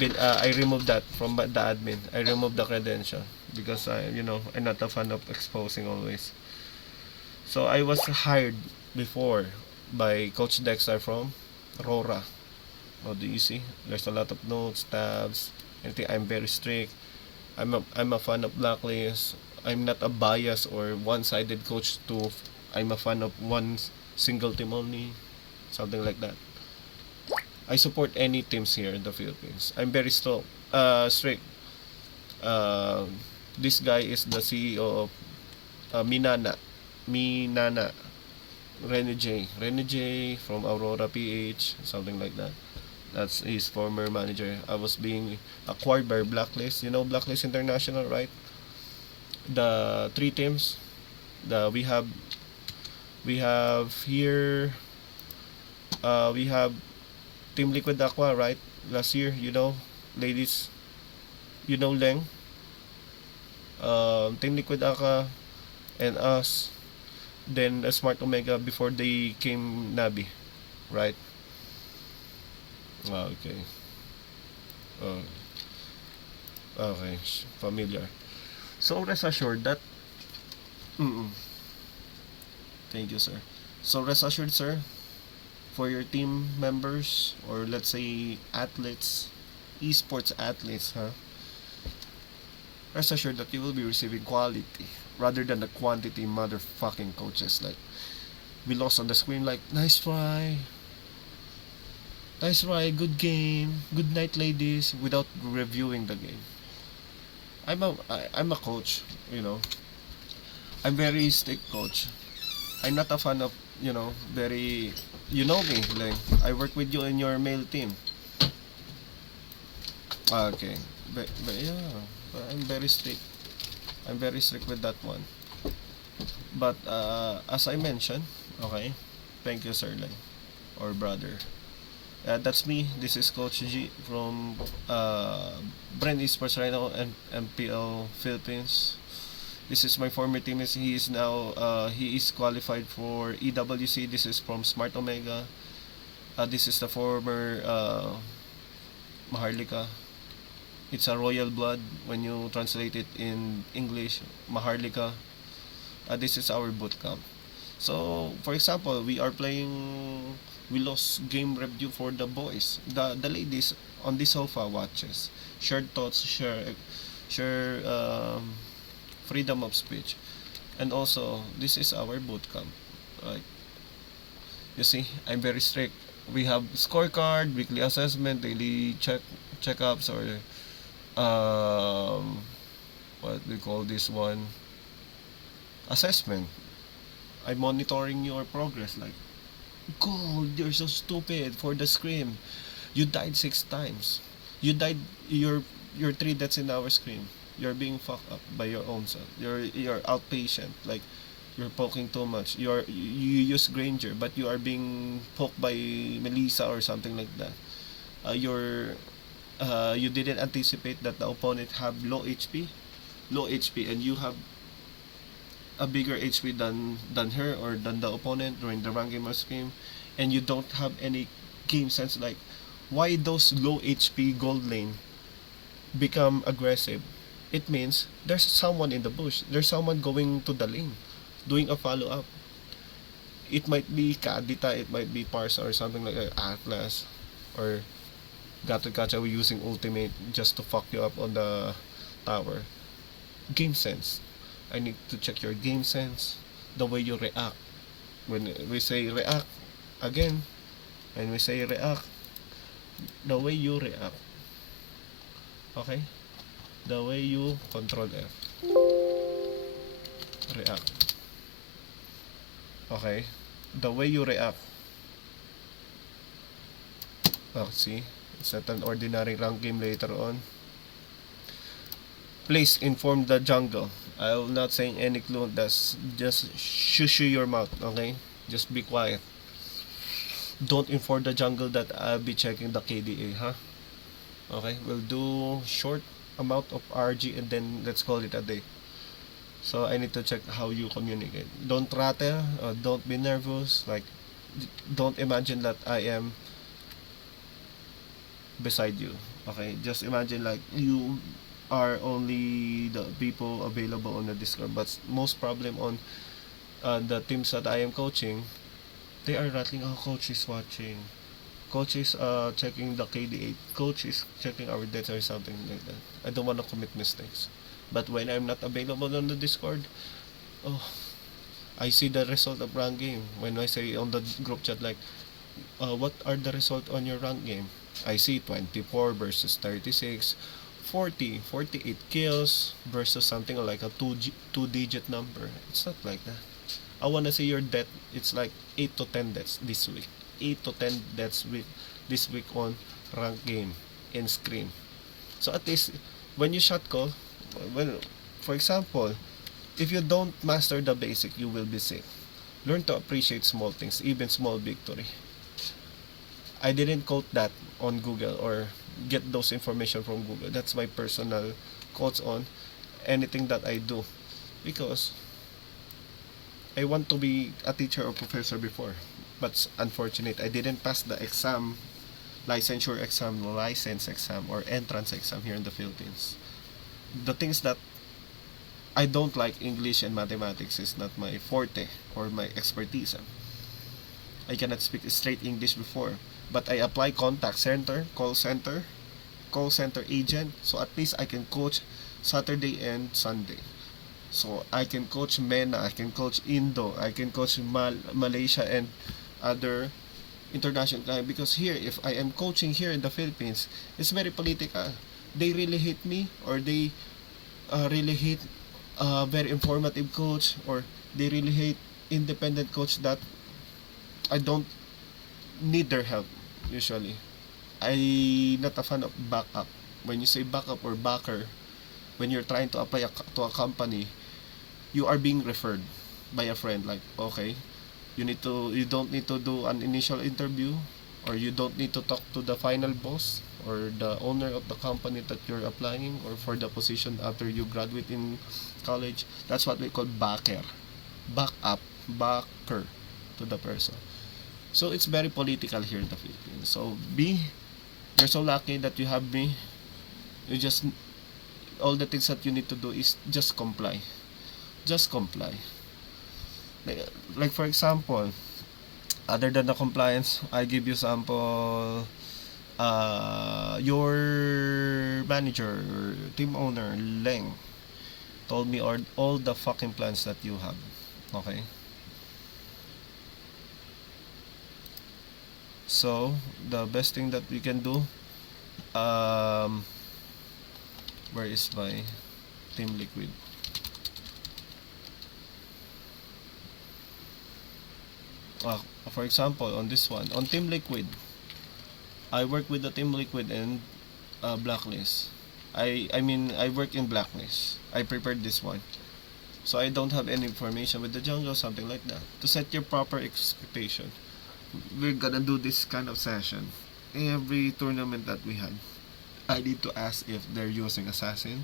removed that from the admin. I removed the credential because I'm not a fan of exposing always. So I was hired before by Coach Dexter from Aurora. Oh, do you see? There's a lot of notes, tabs, anything. I'm very strict. I'm a fan of blacklist. I'm not a bias or one-sided coach to. I'm a fan of one single team only, something like that. I support any teams here in the Philippines. I'm very strict. Uh, this guy is the CEO of Minana, Rene J from Aurora PH, something like that. That's his former manager. I was being acquired by Blacklist. You know Blacklist International, right? The three teams. The we have here. We have Team Liquid Aqua, right? Last year, ladies, Leng, Team Liquid Aqua, and us. Then Smart Omega before they came Nabi, right? Okay. Uh, okay, familiar. So rest assured that. Mm-mm. Thank you, sir. So rest assured, sir, for your team members, or let's say athletes, esports athletes, huh? Rest assured that you will be receiving quality rather than the quantity motherfucking coaches. Like, we lost on the screen, like, nice try, good game, good night, ladies, without reviewing the game. I'm a coach, you know. I'm very strict coach. I'm not a fan of, very, me, like, I work with you in your male team. Okay, but yeah, but I'm very strict. I'm very strict with that one. But as I mentioned, okay, thank you, sir, like, or brother. That's me. This is Coach G from Brand Esports right now and MPL Philippines. This is my former teammate. He is now he is qualified for EWC. This is from Smart Omega. This is the former Maharlika. It's a royal blood when you translate it in English. Maharlika. This is our boot camp. So, for example, we are playing. We lost game review for the boys. The ladies on the sofa watches. Shared thoughts, share freedom of speech, and also this is our boot camp. Like, you see, I'm very strict. We have scorecard, weekly assessment, daily checkups, or um, what we call this one, assessment. I'm monitoring your progress. Like, gold, you're so stupid for the scream. You died 6 times. You died. Your three deaths in our scream. You're being fucked up by your own self. You're outpatient. Like, you're poking too much. You use Granger, but you are being poked by Melissa or something like that. You didn't anticipate that the opponent have low HP, and you have a bigger HP than her or than the opponent during the rank game or scream, and you don't have any game sense. Like, why those low HP gold lane become aggressive? It means there's someone in the bush. There's someone going to the lane, doing a follow up. It might be Kadita, it might be Parsa or something like that, Atlas, or Gacha using ultimate just to fuck you up on the tower. Game sense. I need to check your game sense, the way you react. When we say react, again, when we say react, the way you react. Okay? The way you control F. React. Okay? The way you react. Oh, see? It's not an ordinary rank game later on. Please inform the jungle. I will not say any clue. That's just shush your mouth, okay? Just be quiet. Don't inform the jungle that I'll be checking the KDA, huh? Okay, we'll do short amount of RG and then let's call it a day. So I need to check how you communicate. Don't rattle, don't be nervous. Like, don't imagine that I am beside you. Okay, just imagine like you are only the people available on the Discord. But most problem on the teams that I am coaching, they are rattling. Oh, coach is watching. Coach is checking the KD8. Coach is checking our data or something like that. I don't want to commit mistakes. But when I'm not available on the Discord, oh, I see the result of rank game. When I say on the group chat like, what are the result on your rank game? I see 24 versus 36, 40, 48 kills versus something like a two-digit number. It's not like that. I wanna see your death. It's like 8 to 10 deaths this week. 8 to 10 deaths this week on rank game in scrim. So at least when you shot call, when for example, if you don't master the basic, you will be sick. Learn to appreciate small things, even small victory. I didn't quote that on Google or get those information from Google. That's my personal quotes on anything that I do because I want to be a teacher or professor before, but unfortunate I didn't pass the exam, licensure exam, license exam, or entrance exam here in the Philippines. The things that I don't like, English and mathematics, is not my forte or my expertise. I cannot speak straight English before, but I apply contact center, call center agent, so at least I can coach Saturday and Sunday. So I can coach MENA, I can coach Indo, I can coach Malaysia and other international clients. Because here, if I am coaching here in the Philippines, it's very political. They really hate me, or they really hate very informative coach, or they really hate independent coach that I don't need their help usually. I not a fan of backup. When you say backup or backer, when you're trying to apply to a company, you are being referred by a friend. Like, okay, you don't need to do an initial interview, or you don't need to talk to the final boss or the owner of the company that you're applying or for the position after you graduate in college. That's what we call backer, backup, backer to the person. So it's very political here in the Philippines. So you're so lucky that you have me. You just all the things that you need to do is just comply. Just comply. Like, like for example, other than the compliance, I give you sample. Your manager, team owner, Leng, told me all the fucking plans that you have. Okay. So the best thing that we can do, um, where is my Team Liquid? For example, on this one, on Team Liquid, I work with the Team Liquid and Blacklist. I work in Blacklist. I prepared this one, so I don't have any information with the jungle, something like that. To set your proper expectation, we're gonna do this kind of session every tournament that we had. I need to ask if they're using assassin,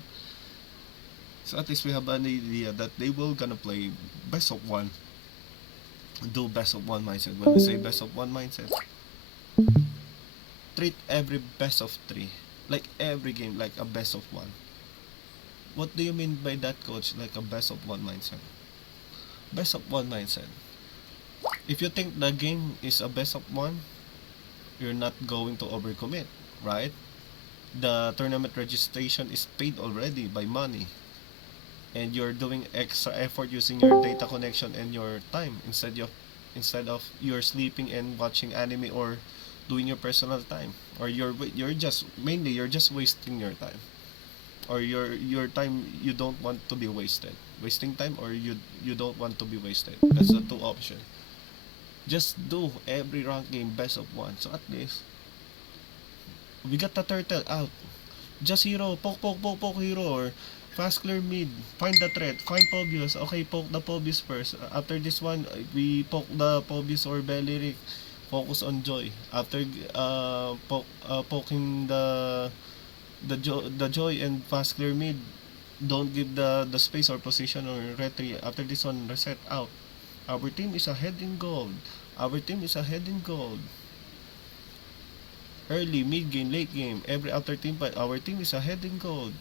so at least we have an idea that they will gonna play best of one. Do best of one mindset. When we say best of one mindset, treat every best of three, like every game like a best of one. What do you mean by that, coach? Like a best of one mindset? Best of one mindset. If you think the game is a best of one, you're not going to overcommit, right? The tournament registration is paid already by money, and you're doing extra effort using your data connection and your time instead of you're sleeping and watching anime or doing your personal time, or you're just wasting your time, or your time you don't want to be wasting time, or you don't want to be wasted. That's the two options. Just do every rank game best of one, so at least we got the turtle out. Just hero, poke, poke, poke, poke hero, or Fast clear mid. Find the threat. Find Pobius. Okay, poke the Pobius first. After this one, we poke the Pobius or Beleric. Focus on Joy. After poking the Joy and fast clear mid, don't give the space or position or retreat. After this one, reset out. Our team is ahead in gold. Our team is ahead in gold. Early, mid game, late game, every after team fight, our team is ahead in gold.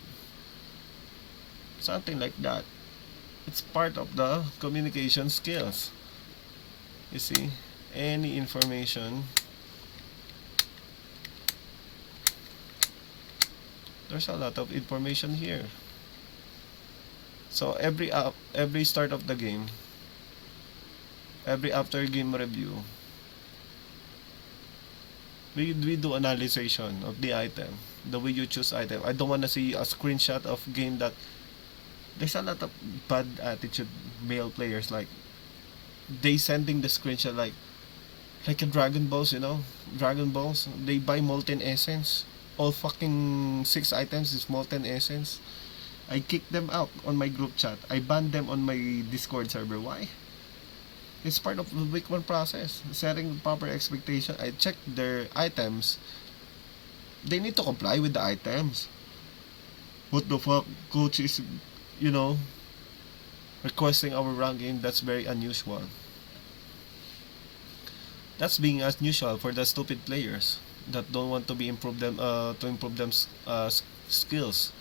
Something like that. It's part of the communication skills. You see, any information, there's a lot of information here. So every start of the game, every after game review, we do analysis of the item, the way you choose item. I don't want to see a screenshot of game that there's a lot of bad attitude male players, like they sending the screenshot like a Dragon Balls, Dragon Balls, they buy molten essence, all fucking 6 items is molten essence. I kick them out on my group chat, I ban them on my Discord server. Why? It's part of the week 1 process, setting proper expectation. I check their items, they need to comply with the items. What the fuck, coach is, requesting our ranking? That's very unusual. That's being unusual for the stupid players that don't want to improve them skills,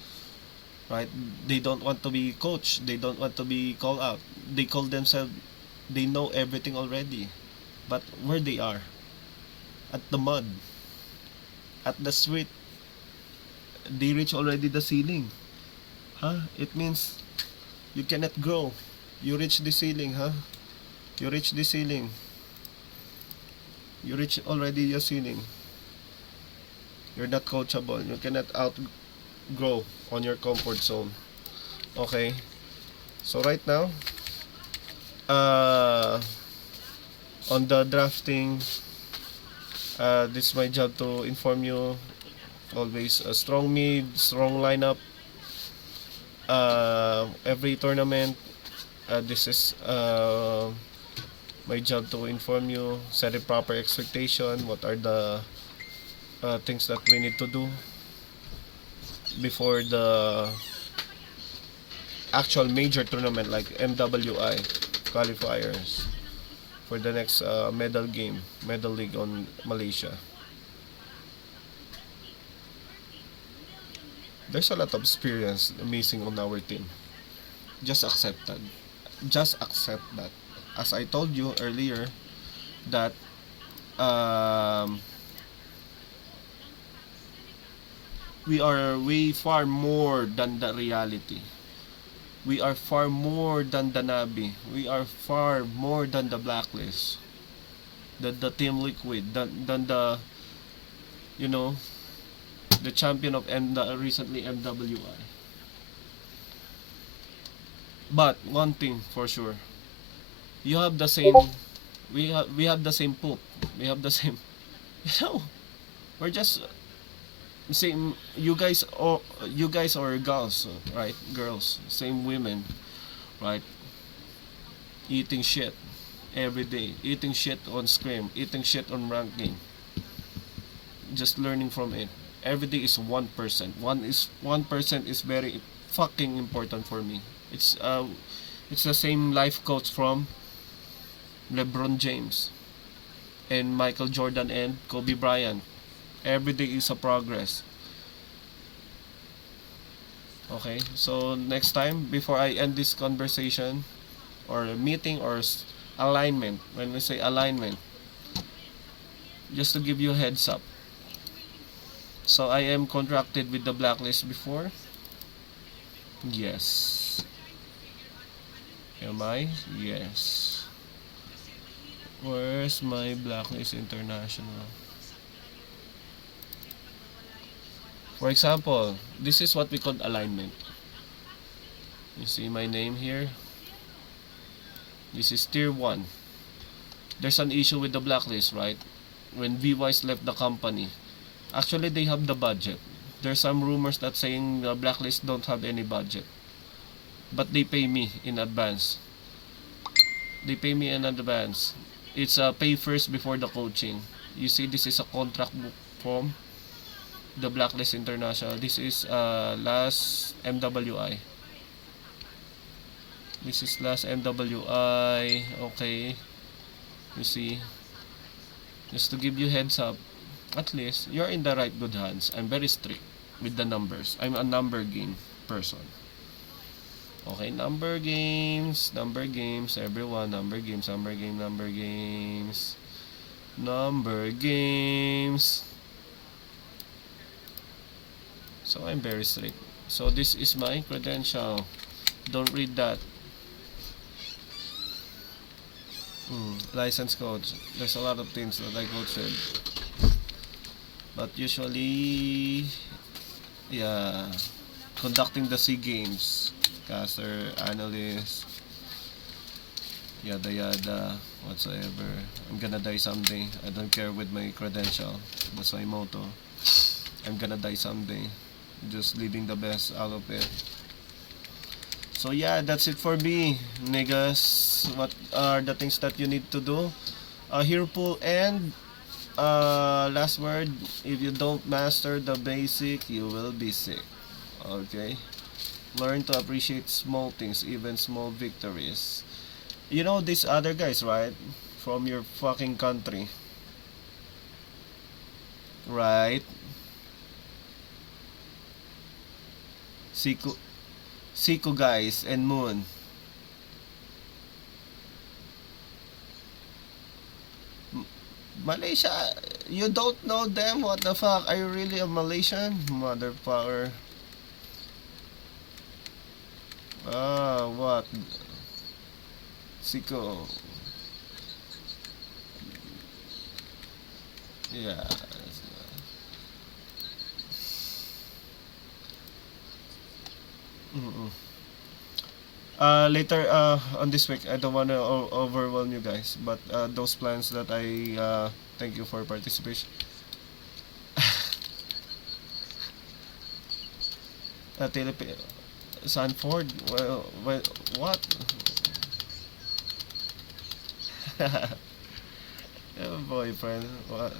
right? They don't want to be coached, they don't want to be called out. They call themselves, they know everything already. But where they are, at the mud, at the street, they reach already the ceiling. It means you cannot grow. You reach the ceiling, you reach the ceiling, you reach already your ceiling. You're not coachable, you cannot outgrow on your comfort zone. Okay, so right now, on the drafting, this is my job to inform you. Always a strong mid, strong lineup. Every tournament, this is my job to inform you, set a proper expectation. What are the things that we need to do before the actual major tournament like MWI qualifiers for the next medal league on Malaysia. There's a lot of experience missing on our team. Just accept that. Just accept that. As I told you earlier, that we are way far more than the reality. We are far more than the Nabi. We are far more than the Blacklist. The Team Liquid. Than the, the champion of recently MWI. But one thing for sure, you have the same. We have the same poop. We have the same. We're just same. You guys are girls, right? Girls, same women, right? Eating shit every day, eating shit on scrim, eating shit on ranking. Just learning from it. Every day is 1%. 1% is very fucking important for me. It's the same life quotes from LeBron James and Michael Jordan and Kobe Bryant. Every day is a progress. Okay, so next time, before I end this conversation or meeting or alignment, when we say alignment, just to give you a heads up. So I am contracted with the Blacklist before. Yes. Am I? Yes. Where's my Blacklist International? For example, this is what we call alignment. You see my name here? This is tier 1. There's an issue with the Blacklist, right? When VWise left the company. Actually, they have the budget. There's some rumors that saying the Blacklist don't have any budget. but they pay me in advance. They pay me in advance. It's pay first before the coaching. You see, this is a contract book from the Blacklist International. This is last MWI. This is last MWI. Okay, you see, just to give you heads up, at least you're in the right good hands. I'm very strict with the numbers. I'm a number game person. Okay, number games, everyone, number games, number game, number games, number games. So I'm very strict. So this is my credential. Don't read that. License coach. There's a lot of things that I go through. But usually, yeah, conducting the SEA Games, caster, analyst, yada yada, whatsoever. I'm gonna die someday. I don't care with my credential. That's my motto. I'm gonna die someday. Just leaving the best out of it. So yeah, that's it for me, niggas. What are the things that you need to do? Hero pool and last word, if you don't master the basic, you will be sick. Okay? Learn to appreciate small things, even small victories. You know these other guys, right? From your fucking country. Right? Siku guys and Moon. Malaysia, you don't know them? What the fuck? Are you really a Malaysian? Motherfucker. What? Siko. Yeah. Mm-mm. Later on this week, I don't want to overwhelm you guys, but those plans that I thank you for participation. Sanford, well, what? Your boyfriend, what?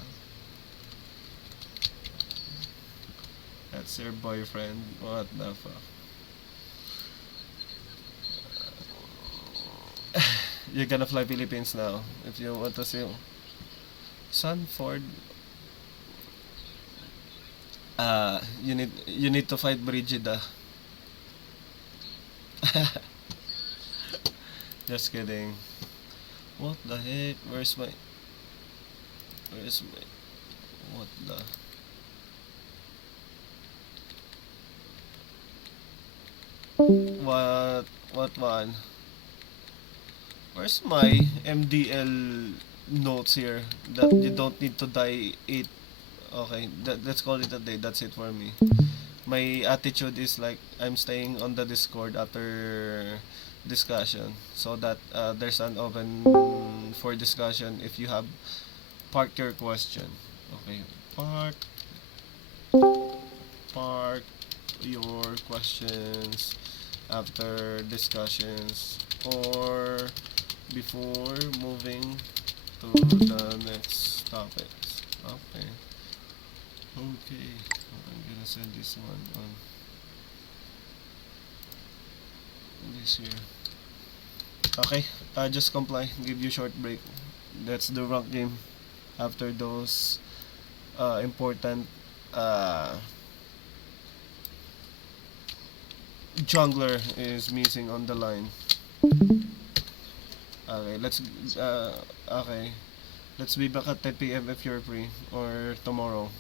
That's your boyfriend, what the fuck? You're gonna fly Philippines now if you want to see Sanford. You need to fight Brigida. Just kidding. What the heck? Where's my what the what one? Where's my MDL notes here that you don't need to die 8. Okay, let's call it a day. That's it for me. My attitude is like I'm staying on the Discord after discussion so that there's an open for discussion if you have park your question. Okay, park your questions after discussions or before moving to the next topics. Okay. Okay. I'm gonna send this one on this here. Okay. Just comply. Give you short break. That's the rank game. After those important jungler is missing on the line. Okay, okay. Let's be back at 10 p.m. if you're free or tomorrow.